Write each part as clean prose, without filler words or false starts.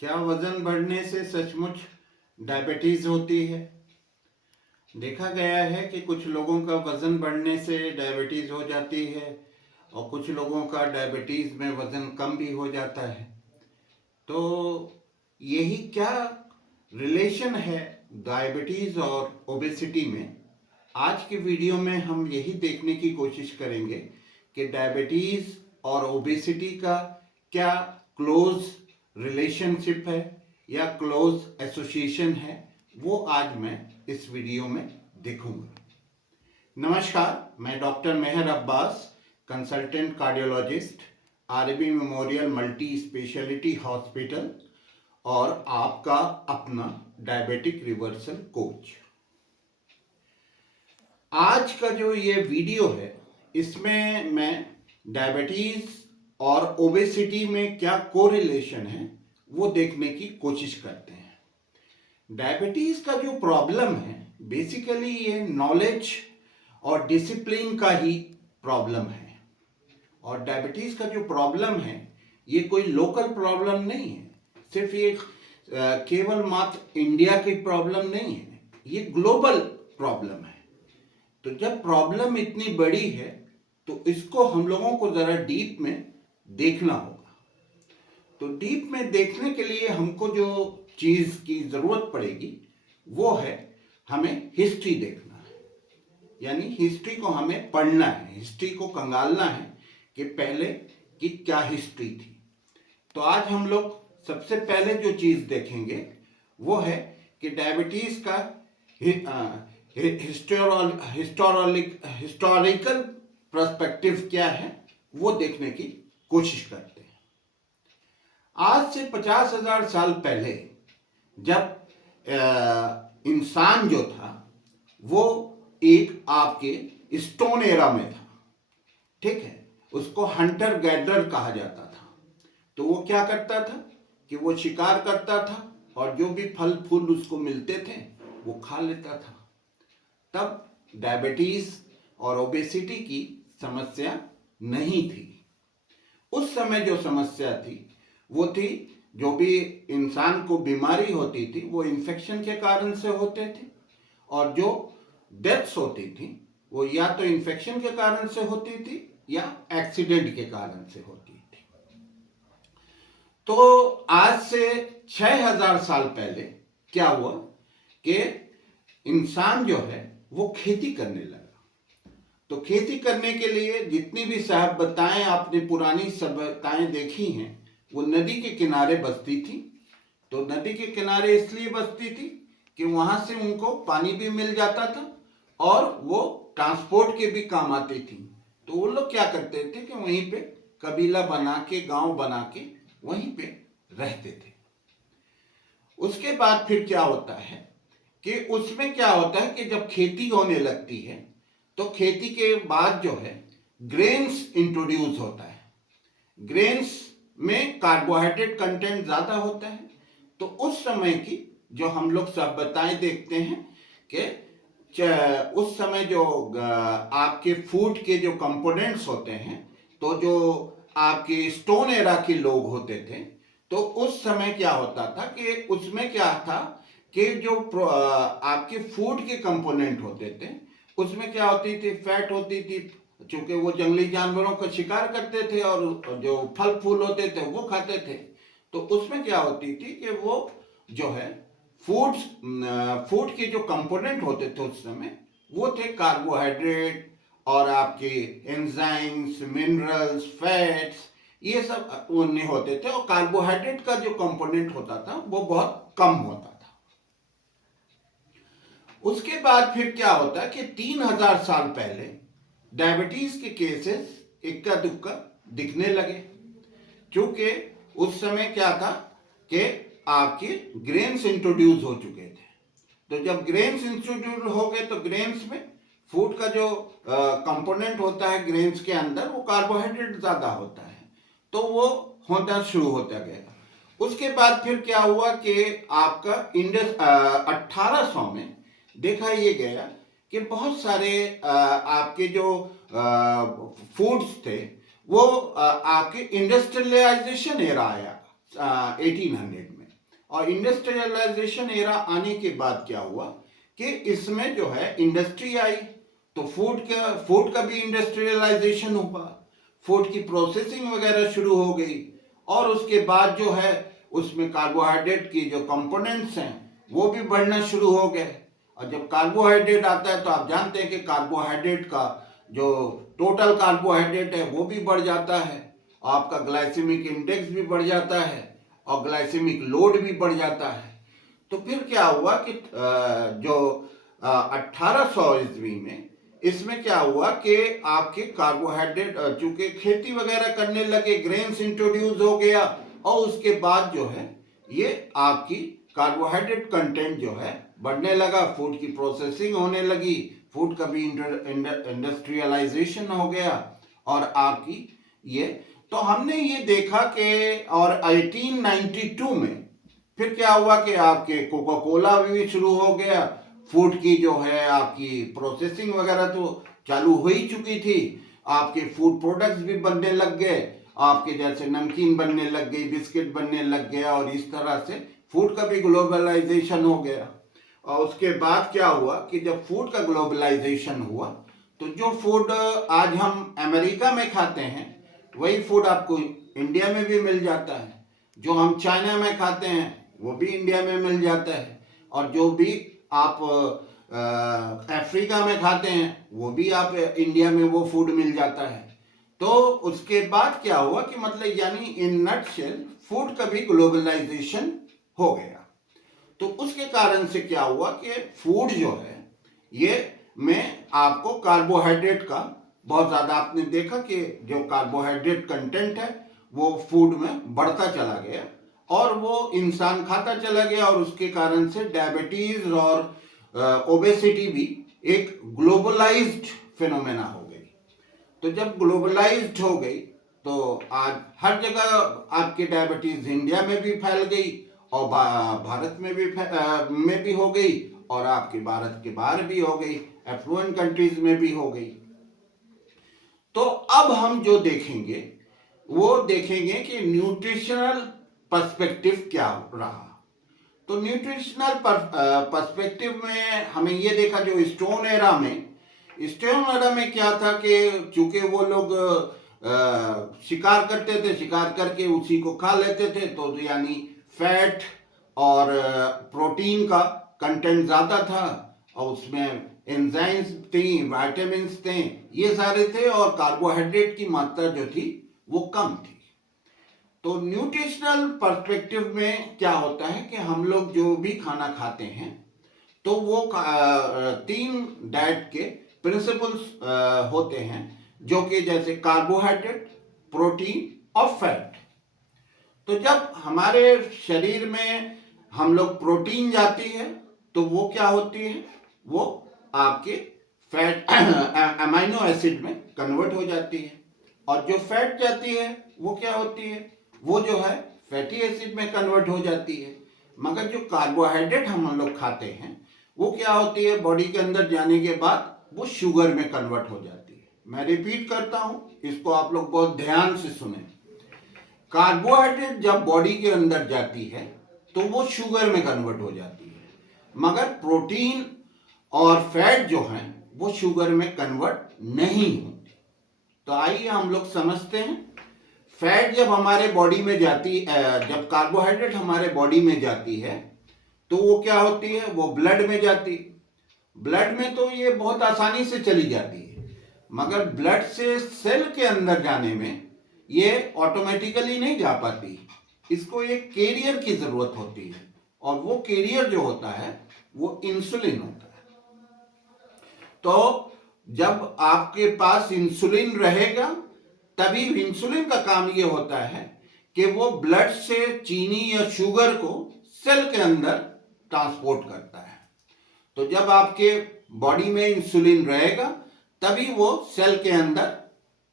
क्या वजन बढ़ने से सचमुच डायबिटीज होती है? देखा गया है कि कुछ लोगों का वजन बढ़ने से डायबिटीज हो जाती है और कुछ लोगों का डायबिटीज में वजन कम भी हो जाता है। तो यही क्या रिलेशन है डायबिटीज और ओबेसिटी में? आज के वीडियो में हम यही देखने की कोशिश करेंगे कि डायबिटीज और ओबेसिटी का क्या क्लोज रिलेशनशिप है या क्लोज एसोसिएशन है, वो आज मैं इस वीडियो में देखूंगा। नमस्कार, मैं doctor Meher Abbas, consultant cardiologist, RB memorial multi speciality hospital और आपका अपना डायबिटिक रिवर्सल कोच। आज का जो ये वीडियो है, इसमें मैं डायबिटीज और ओबेसिटी में क्या कोरिलेशन है वो देखने की कोशिश करते हैं। डायबिटीज का जो प्रॉब्लम है, बेसिकली ये नॉलेज और डिसिप्लिन का ही प्रॉब्लम है। और डायबिटीज का जो प्रॉब्लम है, ये कोई लोकल प्रॉब्लम नहीं है, सिर्फ ये केवल मात्र इंडिया की प्रॉब्लम नहीं है, ये ग्लोबल प्रॉब्लम है। तो जब प्रॉब्लम इतनी बड़ी है तो इसको हम लोगों को ज़रा डीप में देखना होगा। तो डीप में देखने के लिए हमको जो चीज़ की ज़रूरत पड़ेगी वो है, हमें हिस्ट्री देखना है। यानी हिस्ट्री को हमें पढ़ना है, हिस्ट्री को कंगालना है कि पहले की क्या हिस्ट्री थी। तो आज हम लोग सबसे पहले जो चीज़ देखेंगे वो है कि डायबिटीज़ का हिस्टोरिकल पर्सपेक्टिव क्या है वो देखने की कोशिश करते हैं। आज से 50,000 साल पहले जब इंसान जो था वो एक आपके स्टोन एरा में था, ठीक है, उसको हंटर गैदरर कहा जाता था। तो वो क्या करता था कि वो शिकार करता था और जो भी फल फूल उसको मिलते थे वो खा लेता था। तब डायबिटीज और ओबेसिटी की समस्या नहीं थी। उस समय जो समस्या थी वो थी, जो भी इंसान को बीमारी होती थी वो इन्फेक्शन के कारण से होते थे, और जो डेथ्स होती थी वो या तो इन्फेक्शन के कारण से होती थी या एक्सीडेंट के कारण से होती थी। तो आज से 6,000 साल पहले क्या हुआ कि इंसान जो है वो खेती करने लगा। तो खेती करने के लिए जितनी भी सभ्यताएं आपने पुरानी सभ्यताएं देखी हैं, वो नदी के किनारे बसती थी। तो नदी के किनारे इसलिए बसती थी कि वहां से उनको पानी भी मिल जाता था और वो ट्रांसपोर्ट के भी काम आती थी। तो वो लोग क्या करते थे कि वहीं पे कबीला बना के, गांव बना के वहीं पे रहते थे। उसके बाद फिर क्या होता है कि उसमें क्या होता है कि जब खेती होने लगती है तो खेती के बाद जो है ग्रेन्स इंट्रोड्यूस होता है। ग्रेन्स में कार्बोहाइड्रेट कंटेंट ज़्यादा होता है। तो उस समय की जो हम लोग सभ्यताएं देखते हैं कि उस समय जो आपके फूड के जो कंपोनेंट्स होते हैं, तो जो आपके स्टोन एरा के लोग होते थे, तो उस समय क्या होता था कि उसमें क्या था कि जो आपके फूड के कंपोनेंट होते थे उसमें क्या होती थी, फैट होती थी, चूंकि वो जंगली जानवरों का शिकार करते थे और जो फल फूल होते थे वो खाते थे। तो उसमें क्या होती थी कि वो जो है फूड के जो कंपोनेंट होते थे उस समय वो थे कार्बोहाइड्रेट और आपके एंजाइम्स, मिनरल्स, फैट्स, ये सब उनमें होते थे। और कार्बोहाइड्रेट का जो कंपोनेंट होता था वो बहुत कम होता था। उसके बाद फिर क्या होता है कि 3,000 साल पहले डायबिटीज के केसेस इक्का दुक्का दिखने लगे, क्योंकि उस समय क्या था कि आपके ग्रेन्स इंट्रोड्यूस हो चुके थे। तो जब ग्रेन्स इंट्रोड्यूस हो गए तो ग्रेन्स में फूड का जो कंपोनेंट होता है ग्रेन्स के अंदर, वो कार्बोहाइड्रेट ज़्यादा होता है, तो वो होना शुरू होता गया। उसके बाद फिर क्या हुआ कि आपका 1800 में देखा ये गया कि बहुत सारे आपके जो फूड्स थे वो आपके इंडस्ट्रियलाइजेशन एरा आया 1800 में। और इंडस्ट्रियलाइजेशन एरा आने के बाद क्या हुआ कि इसमें जो है इंडस्ट्री आई, तो फूड का भी इंडस्ट्रियलाइजेशन हुआ, फूड की प्रोसेसिंग वगैरह शुरू हो गई, और उसके बाद जो है उसमें कार्बोहाइड्रेट की जो कंपोनेंट्स हैं वो भी बढ़ना शुरू हो गए। और जब कार्बोहाइड्रेट आता है तो आप जानते हैं कि कार्बोहाइड्रेट का जो टोटल कार्बोहाइड्रेट है वो भी बढ़ जाता है, आपका ग्लाइसेमिक इंडेक्स भी बढ़ जाता है और ग्लाइसेमिक लोड भी बढ़ जाता है। तो फिर क्या हुआ कि जो 1800 ईस्वी में इसमें क्या हुआ कि आपके कार्बोहाइड्रेट चूंकि खेती वगैरह करने लगे, ग्रेन्स इंट्रोड्यूस हो गया, और उसके बाद जो है ये आपकी कार्बोहाइड्रेट कंटेंट जो है बढ़ने लगा, फूड की प्रोसेसिंग होने लगी, फूड का भी इंडस्ट्रियलाइजेशन हो गया, और आपकी ये तो हमने ये देखा कि और 1892 में फिर क्या हुआ कि आपके कोका कोला भी शुरू हो गया, फूड की जो है आपकी प्रोसेसिंग वगैरह तो चालू हो ही चुकी थी, आपके फूड प्रोडक्ट्स भी बनने लग गए, आपके जैसे नमकीन बनने लग गई, बिस्किट बनने लग गया, और इस तरह से फूड का भी ग्लोबलाइजेशन हो गया। और उसके बाद क्या हुआ कि जब फूड का ग्लोबलाइजेशन हुआ तो जो फूड आज हम अमेरिका में खाते हैं वही फूड आपको इंडिया में भी मिल जाता है, जो हम चाइना में खाते हैं वो भी इंडिया में मिल जाता है, और जो भी आप अफ्रीका में खाते हैं वो भी आप इंडिया में वो फूड मिल जाता है। तो उसके बाद क्या हुआ कि मतलब यानी इन नटशेल फूड का भी ग्लोबलाइजेशन हो गया। तो उसके कारण से क्या हुआ कि फूड जो है ये में आपको कार्बोहाइड्रेट का बहुत ज़्यादा, आपने देखा कि जो कार्बोहाइड्रेट कंटेंट है वो फूड में बढ़ता चला गया, और वो इंसान खाता चला गया, और उसके कारण से डायबिटीज और ओबेसिटी भी एक ग्लोबलाइज्ड फिनोमेना हो गई। तो जब ग्लोबलाइज्ड हो गई तो आज हर जगह आपकी डायबिटीज इंडिया में भी फैल गई, और भारत में भी हो गई, और आपके भारत के बाहर भी हो गई, एफ्लुएंट कंट्रीज में भी हो गई। तो अब हम जो देखेंगे वो देखेंगे कि न्यूट्रिशनल पर्सपेक्टिव क्या रहा। तो न्यूट्रिशनल पर्सपेक्टिव में हमें ये देखा, जो स्टोन एरा में क्या था कि चूंकि वो लोग शिकार करते थे, शिकार करके उसी को खा लेते थे, तो यानी फैट और प्रोटीन का कंटेंट ज़्यादा था, और उसमें एंजाइम्स थी, विटामिन्स थे, ये सारे थे, और कार्बोहाइड्रेट की मात्रा जो थी वो कम थी। तो न्यूट्रिशनल पर्सपेक्टिव में क्या होता है कि हम लोग जो भी खाना खाते हैं तो वो 3 डाइट के प्रिंसिपल्स होते हैं, जो कि जैसे कार्बोहाइड्रेट, प्रोटीन और फैट। तो जब हमारे शरीर में हम लोग प्रोटीन जाती है तो वो क्या होती है, वो आपके फैट अमाइनो एसिड में कन्वर्ट हो जाती है, और जो फैट जाती है वो क्या होती है, वो जो है फैटी एसिड में कन्वर्ट हो जाती है। मगर जो कार्बोहाइड्रेट हम लोग खाते हैं वो क्या होती है, बॉडी के अंदर जाने के बाद वो शुगर में कन्वर्ट हो जाती है। मैं रिपीट करता हूं, इसको आप लोग बहुत ध्यान से सुने। कार्बोहाइड्रेट जब बॉडी के अंदर जाती है तो वो शुगर में कन्वर्ट हो जाती है, मगर प्रोटीन और फैट जो हैं वो शुगर में कन्वर्ट नहीं होती। तो आइए हम लोग समझते हैं। फैट जब हमारे बॉडी में जाती, जब कार्बोहाइड्रेट हमारे बॉडी में जाती है तो वो क्या होती है, वो ब्लड में जाती है। ब्लड में तो ये बहुत आसानी से चली जाती है, मगर ब्लड से सेल के अंदर जाने में ये ऑटोमेटिकली नहीं जा पाती, इसको एक कैरियर की जरूरत होती है, और वो कैरियर जो होता है वो इंसुलिन होता है। तो जब आपके पास इंसुलिन रहेगा तभी इंसुलिन का काम ये होता है कि वो ब्लड से चीनी या शुगर को सेल के अंदर ट्रांसपोर्ट करता है। तो जब आपके बॉडी में इंसुलिन रहेगा तभी वो सेल के अंदर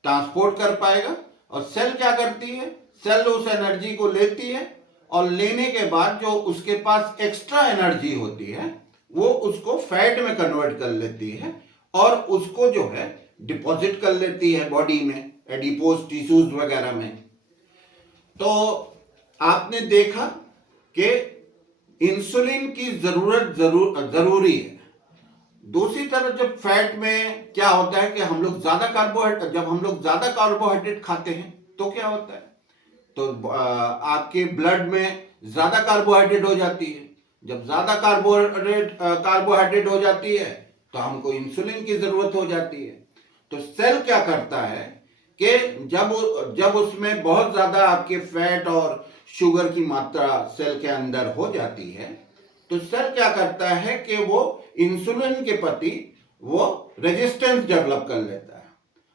ट्रांसपोर्ट कर पाएगा, और सेल क्या करती है, सेल उस एनर्जी को लेती है, और लेने के बाद जो उसके पास एक्स्ट्रा एनर्जी होती है वो उसको फैट में कन्वर्ट कर लेती है, और उसको जो है डिपॉजिट कर लेती है बॉडी में, एडिपोज टिश्यूज वगैरह में। तो आपने देखा कि इंसुलिन की जरूरी है। दूसरी तरफ जब फैट में क्या होता है कि जब हम लोग ज्यादा कार्बोहाइड्रेट खाते हैं तो क्या होता है, तो आपके ब्लड में ज्यादा कार्बोहाइड्रेट हो जाती है। जब ज्यादा कार्बोहाइड्रेट हो जाती है तो हमको इंसुलिन की जरूरत हो जाती है। तो सेल क्या करता है कि जब उसमें बहुत ज्यादा आपके फैट और शुगर की मात्रा सेल के अंदर हो जाती है, तो सेल क्या करता है कि वो इंसुलिन के प्रति वो रेजिस्टेंस डेवलप कर लेता है।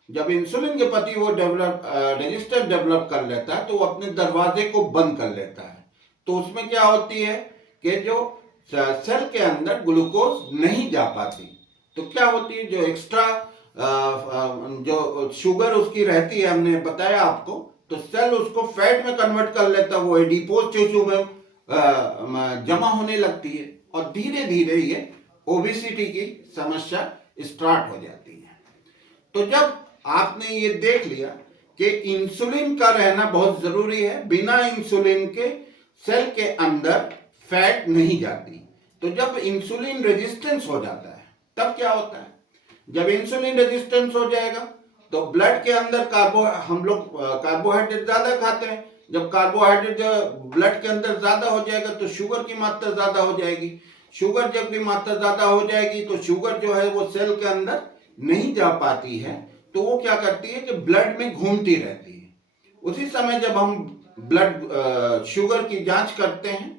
जब इंसुलिन के प्रति वो रेजिस्टेंस डेवलप कर लेता है तो वो अपने दरवाजे को बंद कर लेता है। तो उसमें क्या होती है कि जो सेल के अंदर ग्लूकोज नहीं जा पाती, तो क्या होती है, जो एक्स्ट्रा जो शुगर उसकी रहती है, हमने बताया आपको, तो सेल उसको फैट में कन्वर्ट कर लेता है, वो एडिपोज टिश्यू में जमा होने लगती है और धीरे धीरे ये ओबेसिटी की समस्या स्टार्ट हो जाती है। तो जब आपने ये देख लिया कि इंसुलिन का रहना बहुत जरूरी है, बिना इंसुलिन के सेल के अंदर फैट नहीं जाती। तो जब इंसुलिन रेजिस्टेंस हो जाता है तब क्या होता है, जब इंसुलिन रेजिस्टेंस हो जाएगा तो ब्लड के अंदर हम लोग कार्बोहाइड्रेट ज्यादा खाते हैं। जब कार्बोहाइड्रेट ब्लड के अंदर ज्यादा हो जाएगा तो शुगर की मात्रा ज्यादा हो जाएगी। शुगर जब की मात्रा ज्यादा हो जाएगी तो शुगर जो है वो सेल के अंदर नहीं जा पाती है, तो वो क्या करती है कि ब्लड में घूमती रहती है। उसी समय जब हम ब्लड शुगर की जांच करते हैं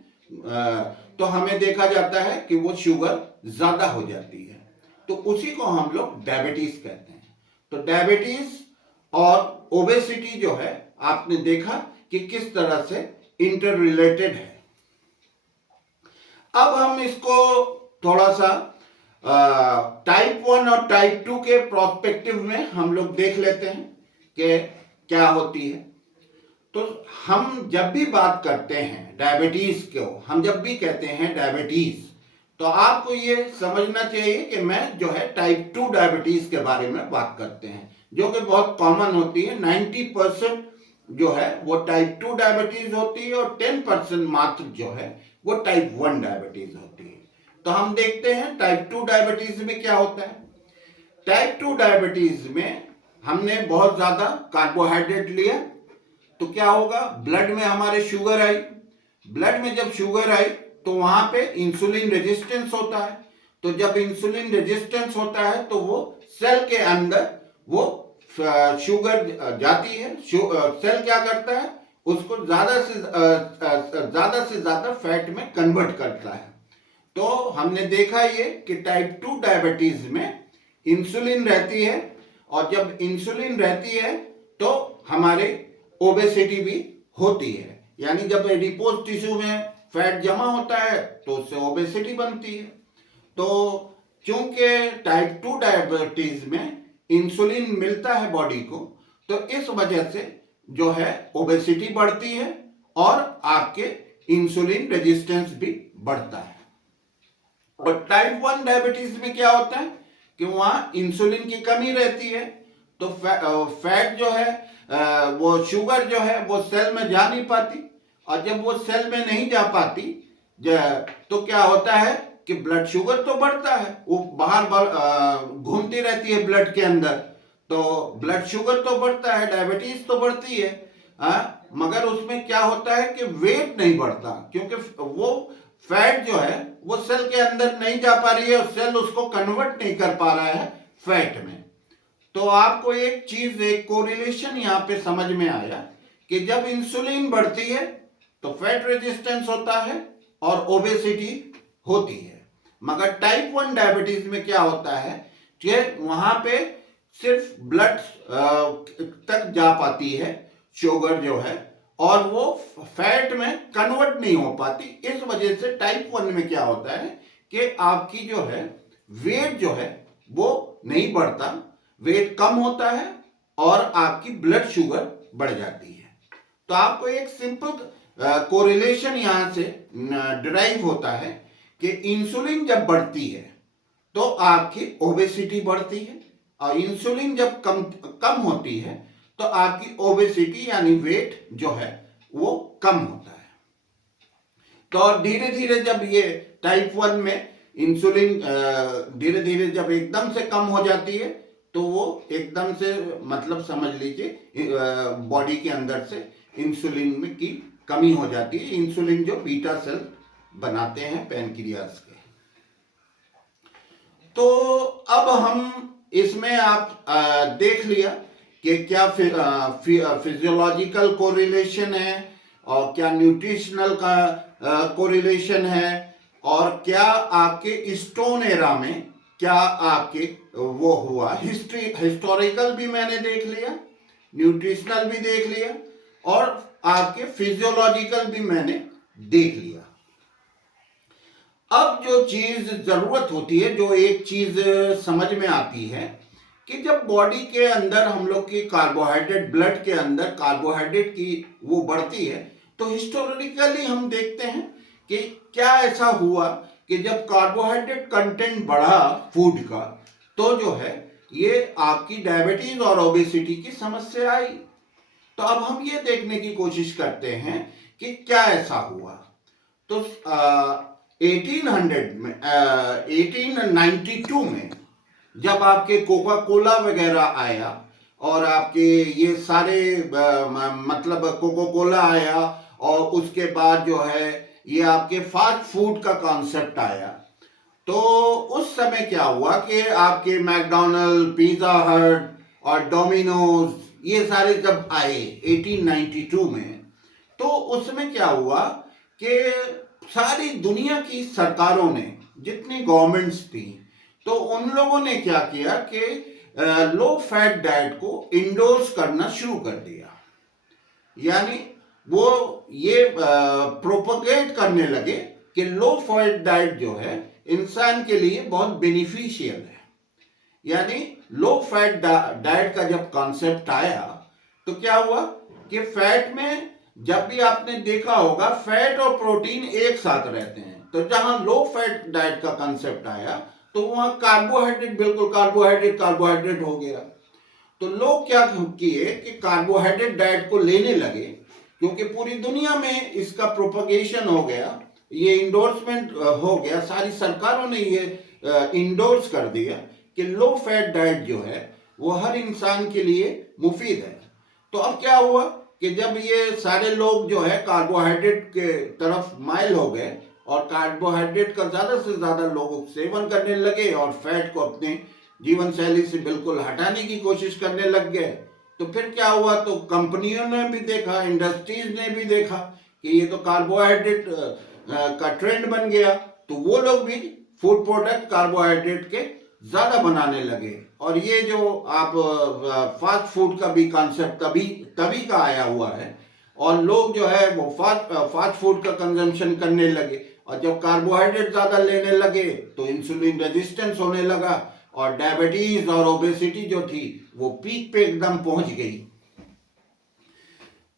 तो हमें देखा जाता है कि वो शुगर ज्यादा हो जाती है, तो उसी को हम लोग डायबिटीज कहते हैं। तो डायबिटीज और ओबेसिटी जो है, आपने देखा कि किस तरह से इंटर रिलेटेड है। अब हम इसको थोड़ा सा टाइप 1 और टाइप 2 के प्रोस्पेक्टिव में हम लोग देख लेते हैं कि क्या होती है। तो हम जब भी बात करते हैं डायबिटीज को, हम जब भी कहते हैं डायबिटीज, तो आपको ये समझना चाहिए कि मैं जो है टाइप 2 डायबिटीज के बारे में बात करते हैं, जो कि बहुत कॉमन होती है। 90% जो है वो टाइप 2 डायबिटीज होती है और 10% मात्र जो है वो टाइप 1 डायबिटीज होती है। तो हम देखते हैं टाइप 2 डायबिटीज में क्या होता है। टाइप 2 डायबिटीज में हमने बहुत ज्यादा कार्बोहाइड्रेट लिया तो क्या होगा, ब्लड में हमारे शुगर आई। ब्लड में जब शुगर आई तो वहां पे इंसुलिन रेजिस्टेंस होता है। तो जब इंसुलिन रेजिस्टेंस होता है तो वो सेल के अंदर वो शुगर जाती है। सेल क्या करता है, उसको ज्यादा से ज्यादा फैट में कन्वर्ट करता है। तो हमने देखा ये कि टाइप 2 डायबिटीज में इंसुलिन रहती है, और जब इंसुलिन रहती है तो हमारे ओबेसिटी भी होती है। यानी जब एडिपोज टिश्यू में फैट जमा होता है तो उससे ओबेसिटी बनती है। तो चूंकि टाइप 2 डायबिटीज में इंसुलिन मिलता है बॉडी को, तो इस वजह से जो है ओबेसिटी बढ़ती है और आपके इंसुलिन रेजिस्टेंस भी बढ़ता है। और टाइप 1 डायबिटीज में क्या होता है कि वहां इंसुलिन की कमी रहती है, तो फैट जो है वो शुगर जो है वो सेल में जा नहीं पाती, और जब वो सेल में नहीं जा पाती तो क्या होता है कि ब्लड शुगर तो बढ़ता है, वो बाहर घूमती रहती है ब्लड के अंदर, तो ब्लड शुगर तो बढ़ता है, डायबिटीज तो बढ़ती है। मगर उसमें क्या होता है कि वेट नहीं बढ़ता, क्योंकि वो फैट जो है वो सेल के अंदर नहीं जा पा रही है और सेल उसको कन्वर्ट नहीं कर पा रहा है फैट में। तो आपको एक चीज, एक कोरिलेशन यहां पे समझ में आया कि जब इंसुलिन बढ़ती है तो फैट रेजिस्टेंस होता है और ओबेसिटी होती है। मगर टाइप 1 डायबिटीज में क्या होता है कि वहां पे सिर्फ ब्लड तक जा पाती है शुगर जो है, और वो फैट में कन्वर्ट नहीं हो पाती। इस वजह से टाइप 1 में क्या होता है कि आपकी जो है वेट जो है वो नहीं बढ़ता, वेट कम होता है और आपकी ब्लड शुगर बढ़ जाती है। तो आपको एक सिंपल कोरिलेशन यहां से डिराइव होता है कि इंसुलिन जब बढ़ती है तो आपकी ओबेसिटी बढ़ती है, और इंसुलिन जब कम होती है तो आपकी ओबेसिटी यानी वेट जो है वो कम होता है। तो धीरे धीरे जब ये टाइप 1 में इंसुलिन धीरे धीरे जब एकदम से कम हो जाती है तो वो एकदम से मतलब समझ लीजिए बॉडी के अंदर से इंसुलिन में की कमी हो जाती है। इंसुलिन जो बीटा सेल बनाते हैं पैनक्रियाज के। तो अब हम इसमें आप देख लिया कि क्या फिजियोलॉजिकल कोरिलेशन है और क्या न्यूट्रिशनल का कोरिलेशन है और क्या आपके स्टोन एरा में क्या आपके वो हुआ। हिस्टोरिकल भी मैंने देख लिया, न्यूट्रिशनल भी देख लिया और आपके फिजियोलॉजिकल भी मैंने देख लिया। अब जो चीज जरूरत होती है, जो एक चीज समझ में आती है कि जब बॉडी के अंदर हम लोग की कार्बोहाइड्रेट, ब्लड के अंदर कार्बोहाइड्रेट की वो बढ़ती है, तो हिस्टोरिकली हम देखते हैं कि क्या ऐसा हुआ कि जब कार्बोहाइड्रेट कंटेंट बढ़ा फूड का तो जो है ये आपकी डायबिटीज और ओबेसिटी की समस्या आई। तो अब हम ये देखने की कोशिश करते हैं कि क्या ऐसा हुआ। तो 1800 में 1892 में जब आपके कोका कोला वगैरह आया और आपके ये सारे मतलब कोका कोला आया और उसके बाद जो है ये आपके फास्ट फूड का कॉन्सेप्ट आया, तो उस समय क्या हुआ कि आपके मैकडॉनल्ड, पिज्जा हट और डोमिनोज ये सारे जब आए 1892 में, तो उसमें क्या हुआ कि सारी दुनिया की सरकारों ने, जितनी गवर्नमेंट्स थी, तो उन लोगों ने क्या किया कि लो फैट डाइट को इंडोर्स करना शुरू कर दिया। यानी वो ये प्रोपगेट करने लगे कि लो फैट डाइट जो है इंसान के लिए बहुत बेनिफिशियल है। यानी लो फैट डाइट का जब कॉन्सेप्ट आया तो क्या हुआ कि फैट में, जब भी आपने देखा होगा फैट और प्रोटीन एक साथ रहते हैं, तो जहां लो फैट डाइट का कॉन्सेप्ट आया तो वहां कार्बोहाइड्रेट, बिल्कुल कार्बोहाइड्रेट हो गया। तो लोग क्या किए कि कार्बोहाइड्रेट डाइट को लेने लगे, क्योंकि पूरी दुनिया में इसका प्रोपगेशन हो गया, ये इंडोर्समेंट हो गया, सारी सरकारों ने ये इंडोर्स कर दिया कि लो फैट डाइट जो है वो हर इंसान के लिए मुफीद है। तो अब क्या हुआ कि जब ये सारे लोग जो है कार्बोहाइड्रेट के तरफ माइल हो गए और कार्बोहाइड्रेट का ज्यादा से ज्यादा लोग सेवन करने लगे और फैट को अपने जीवन शैली से बिल्कुल हटाने की कोशिश करने लग गए, तो फिर क्या हुआ, तो कंपनियों ने भी देखा, इंडस्ट्रीज ने भी देखा कि ये तो कार्बोहाइड्रेट का ट्रेंड बन गया, तो वो लोग भी फूड प्रोडक्ट कार्बोहाइड्रेट के ज्यादा बनाने लगे। और ये जो आप फास्ट फूड का भी कॉन्सेप्ट तभी का आया हुआ है और लोग जो है वो फास्ट फूड का कंजम्पशन करने लगे और जब कार्बोहाइड्रेट ज्यादा लेने लगे तो इंसुलिन रेजिस्टेंस होने लगा और डायबिटीज और ओबेसिटी जो थी वो पीक पे एकदम पहुंच गई।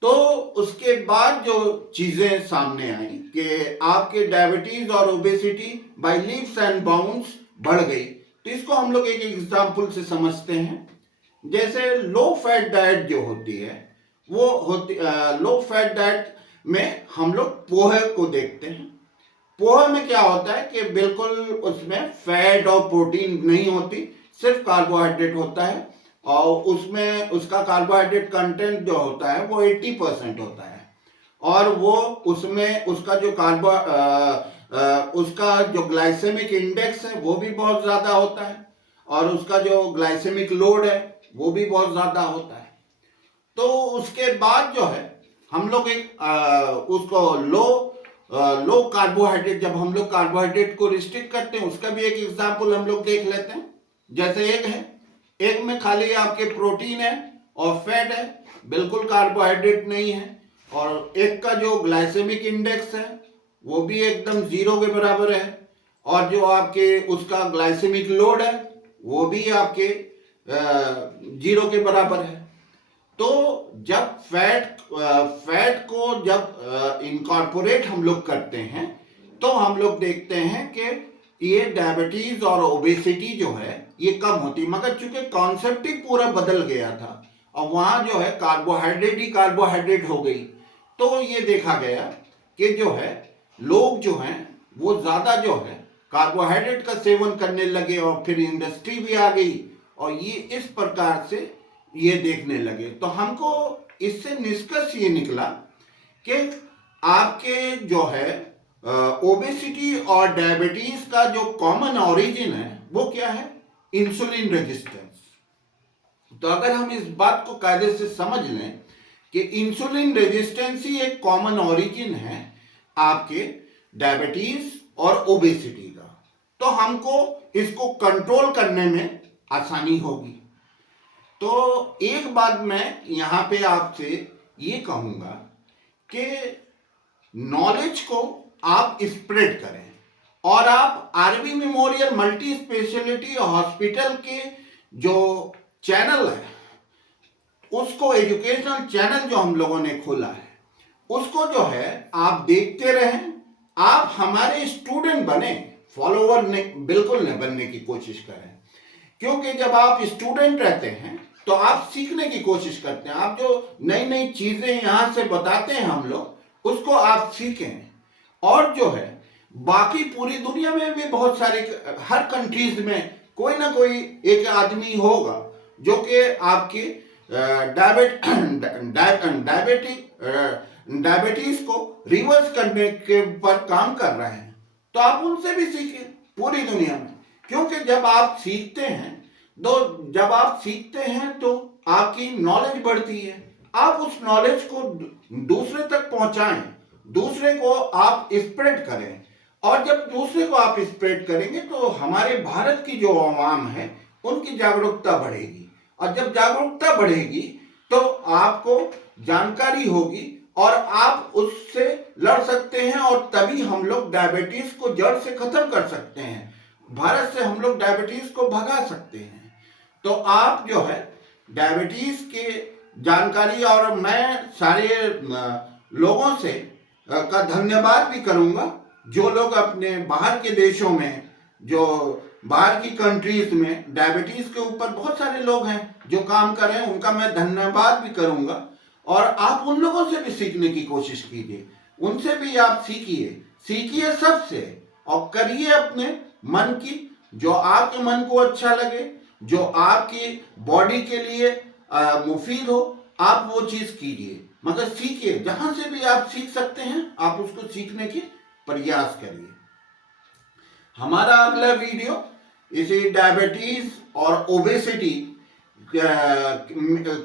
तो उसके बाद जो चीजें सामने आई कि आपके डायबिटीज और obesity by leaps and bounds बढ़ गई। तो इसको हम लोग एक एग्जाम्पल से समझते हैं। जैसे लो फैट डाइट जो होती है वो होती, लो फैट डाइट में हम लोग पोहे को देखते हैं। पोहे में क्या होता है कि बिल्कुल उसमें फैट और प्रोटीन नहीं होती, सिर्फ कार्बोहाइड्रेट होता है और उसमें उसका कार्बोहाइड्रेट कंटेंट जो होता है वो 80% होता है और वो उसमें उसका जो उसका जो ग्लाइसेमिक इंडेक्स है वो भी बहुत ज्यादा होता है और उसका जो ग्लाइसेमिक लोड है वो भी बहुत ज्यादा होता है। तो उसके बाद जो है हम लोग एक उसको लो कार्बोहाइड्रेट, जब हम लोग कार्बोहाइड्रेट को रिस्ट्रिक्ट करते हैं उसका भी एक एग्जाम्पल हम लोग देख लेते हैं। जैसे एक है, एक में खाली आपके प्रोटीन है और फैट है, बिल्कुल कार्बोहाइड्रेट नहीं है, और एक का जो ग्लाइसेमिक इंडेक्स है वो भी एकदम 0 के बराबर है और जो आपके उसका ग्लाइसेमिक लोड है वो भी आपके 0 के बराबर है। तो जब फैट को जब इनकॉर्पोरेट हम लोग करते हैं तो हम लोग देखते हैं कि ये डायबिटीज और ओबेसिटी जो है ये कम होती, मगर चूंकि कॉन्सेप्ट ही पूरा बदल गया था और वहां जो है कार्बोहाइड्रेट ही कार्बोहाइड्रेट हो गई, तो ये देखा गया कि जो है लोग जो हैं वो ज़्यादा जो है कार्बोहाइड्रेट का सेवन करने लगे और फिर इंडस्ट्री भी आ गई और ये इस प्रकार से ये देखने लगे। तो हमको इससे निष्कर्ष ये निकला कि आपके जो है ओबेसिटी और डायबिटीज का जो कॉमन ओरिजिन है वो क्या है? Insulin resistance. तो अगर हम इस बात को कायदे से समझ लें कि इंसुलिन रेजिस्टेंस ही एक कॉमन ओरिजिन है आपके डायबिटीज और ओबेसिटी का, तो हमको इसको कंट्रोल करने में आसानी होगी। तो एक बात मैं यहां पे आपसे ये कहूंगा कि नॉलेज को आप स्प्रेड करें और आप RB memorial multi speciality hospital के जो चैनल है उसको, एजुकेशनल चैनल जो हम लोगों ने खोला है उसको जो है आप देखते रहें। आप हमारे स्टूडेंट बने, फॉलोवर बिल्कुल न बनने की कोशिश करें, क्योंकि जब आप स्टूडेंट रहते हैं तो आप सीखने की कोशिश करते हैं। आप जो नई नई चीजें यहां से बताते हैं हम लोग उसको आप सीखें। और जो है बाकी पूरी दुनिया में भी बहुत सारे, हर कंट्रीज में कोई ना कोई एक आदमी होगा जो कि आपके डायबिटीज को रिवर्स करने के पर काम कर रहे हैं। तो आप उनसे भी सीखें पूरी दुनिया में, क्योंकि जब आप सीखते हैं तो आपकी नॉलेज बढ़ती है। आप उस नॉलेज को दूसरे तक पहुंचाएं, दूसरे को आप स्प्रेड करें, और जब दूसरे को आप स्प्रेड करेंगे तो हमारे भारत की जो आवाम है उनकी जागरूकता बढ़ेगी, और जब जागरूकता बढ़ेगी तो आपको जानकारी होगी और आप उससे लड़ सकते हैं, और तभी हम लोग डायबिटीज को जड़ से खत्म कर सकते हैं। भारत से हम लोग डायबिटीज को भगा सकते हैं। तो आप जो है डायबिटीज के जानकारी, और मैं सारे लोगों से का धन्यवाद भी करूंगा जो लोग अपने बाहर के देशों में, जो बाहर की कंट्रीज में डायबिटीज के ऊपर बहुत सारे लोग हैं जो काम कर रहे हैं, उनका मैं धन्यवाद भी करूंगा। और आप उन लोगों से भी सीखने की कोशिश कीजिए, उनसे भी आप सीखिए सबसे, और करिए अपने मन की, जो आपके मन को अच्छा लगे, जो आपकी बॉडी के लिए मुफीद हो, आप वो चीज कीजिए। मगर सीखिए, जहां से भी आप सीख सकते हैं आप उसको सीखने की प्रयास करिए। हमारा अगला वीडियो इसी डायबिटीज और ओबेसिटी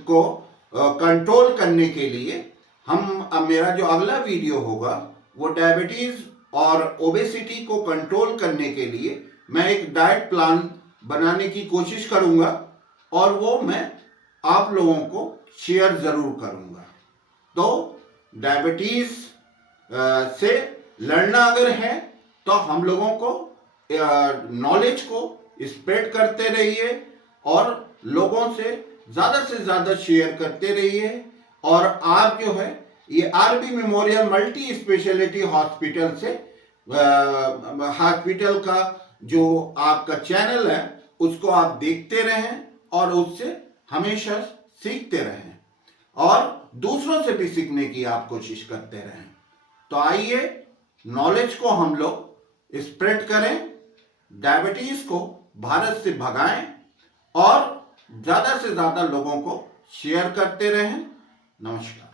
को कंट्रोल करने के लिए मेरा जो अगला वीडियो होगा वो डायबिटीज और ओबेसिटी को कंट्रोल करने के लिए मैं एक डाइट प्लान बनाने की कोशिश करूंगा, और वो मैं आप लोगों को शेयर जरूर करूंगा। तो डायबिटीज से लड़ना अगर है तो हम लोगों को नॉलेज को स्प्रेड करते रहिए और लोगों से ज़्यादा शेयर करते रहिए। और आप जो है ये RB memorial multi speciality hospital से हॉस्पिटल का जो आपका चैनल है उसको आप देखते रहें और उससे हमेशा सीखते रहें, और दूसरों से भी सीखने की आप कोशिश करते रहें। तो आइए नॉलेज को हम लोग स्प्रेड करें, डायबिटीज को भारत से भगाएं और ज़्यादा से ज़्यादा लोगों को शेयर करते रहें। नमस्कार।